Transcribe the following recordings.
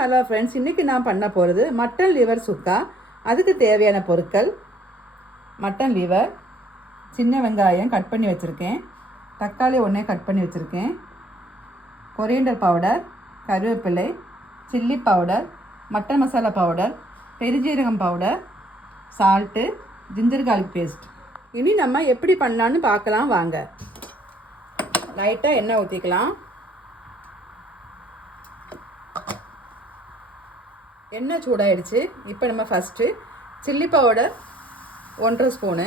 Hello friends, இன்றைக்கி நான் பண்ண போகிறது மட்டன் லிவர் சுக்கா. அதுக்கு தேவையான பொருட்கள்: மட்டன் லிவர், சின்ன வெங்காயம் கட் பண்ணி வச்சுருக்கேன், தக்காளி ஒன்றே கட் பண்ணி வச்சுருக்கேன், கொரியண்டர் பவுடர், கருவேப்பிலை, chilli powder, mutton masala powder, பெருஜீரகம் powder, salt, ginger garlic paste. இனி நம்ம எப்படி பண்ணலான்னு பார்க்கலாம் வாங்க. லைட்டாக எண்ணெய் ஊற்றிக்கலாம். எண்ணெய் சூடாயிடுச்சு. இப்போ நம்ம first chilli powder 1.5 spoon,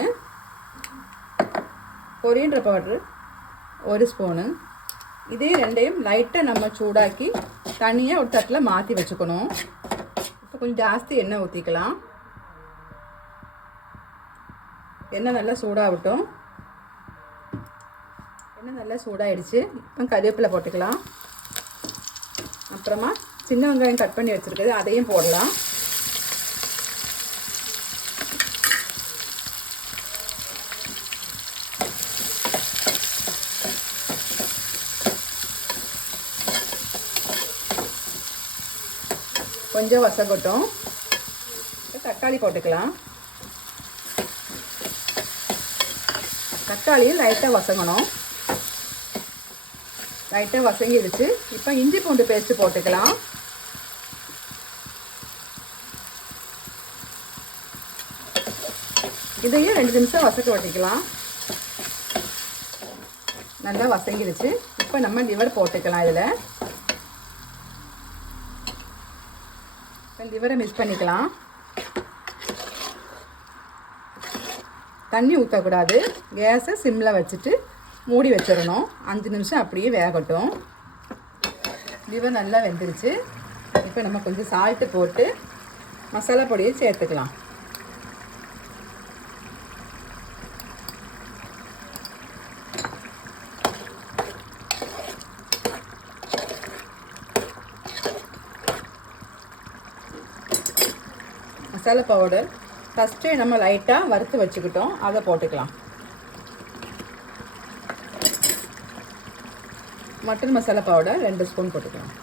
coriander powder 1 spoon, இதே ரெண்டையும் லைட்டாக நம்ம சூடாக்கி தனியாக ஒரு தட்டில் மாற்றி வச்சுக்கணும். இப்போ கொஞ்சம் ஜாஸ்தி எண்ணெய் ஊற்றிக்கலாம். எண்ணெய் நல்லா சூடாகட்டும். எண்ணெய் நல்லா சூடாகிடுச்சு. இப்போ கருவேப்பிலை போட்டுக்கலாம். அப்புறமா சின்ன வெங்காயம் கட் பண்ணி வச்சுருக்குது, அதையும் போடலாம். கொஞ்சம் வசக்கட்டும். தக்காளி போட்டுக்கலாம். தக்காளியும் லைட்டாக வசங்கணும். லைட்டாக வசங்கிடுச்சு. இப்போ இஞ்சி பூண்டு பேஸ்ட்டு போட்டுக்கலாம். இதையும் 2 நிமிஷம் வசக்க வட்டிக்கலாம். நல்லா வசங்கிடுச்சு. இப்போ நம்ம லிவர் போட்டுக்கலாம். இதில் லிவரை மிக்ஸ் பண்ணிக்கலாம். தண்ணி ஊற்றக்கூடாது. கேஸை சிம்மில் வச்சுட்டு மூடி வச்சிடணும். 5 நிமிஷம் அப்படியே வேகட்டும். லிவர் நல்லா வெந்துருச்சு. இப்போ நம்ம கொஞ்சம் சால்ட்டு போட்டு மசாலா பொடியை சேர்த்துக்கலாம். மசாலா பவுடர் ஃபஸ்ட்டு நம்ம லைட்டாக வறுத்து வச்சுக்கிட்டோம், அதை போட்டுக்கலாம். மட்டன் மசாலா பவுடர் 2 ஸ்பூன் போட்டுக்கலாம்.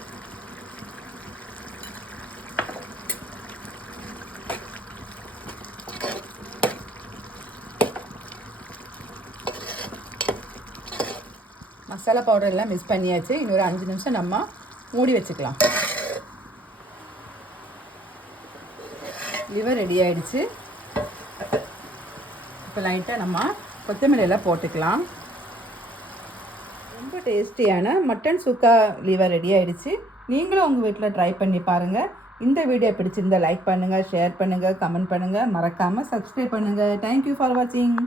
மசாலா பவுடர் எல்லாம் மிக்ஸ் பண்ணியாச்சு. இன்னொரு 5 நிமிஷம் நம்ம மூடி வச்சுக்கலாம். லிவர் ரெடி ஆகிடுச்சு. இப்போ லைட்டாக நம்ம கொத்தமல்லி எல்லாம் போட்டுக்கலாம். ரொம்ப டேஸ்டியான மட்டன் சுக்கா லிவர் ரெடி ஆகிடுச்சு. நீங்களும் உங்கள் வீட்டில் ட்ரை பண்ணி பாருங்கள். இந்த வீடியோ பிடிச்சிருந்தால் லைக் பண்ணுங்கள், ஷேர் பண்ணுங்கள், கமெண்ட் பண்ணுங்கள், மறக்காமல் சப்ஸ்கிரைப் பண்ணுங்கள். தேங்க்யூ ஃபார் வாட்சிங்.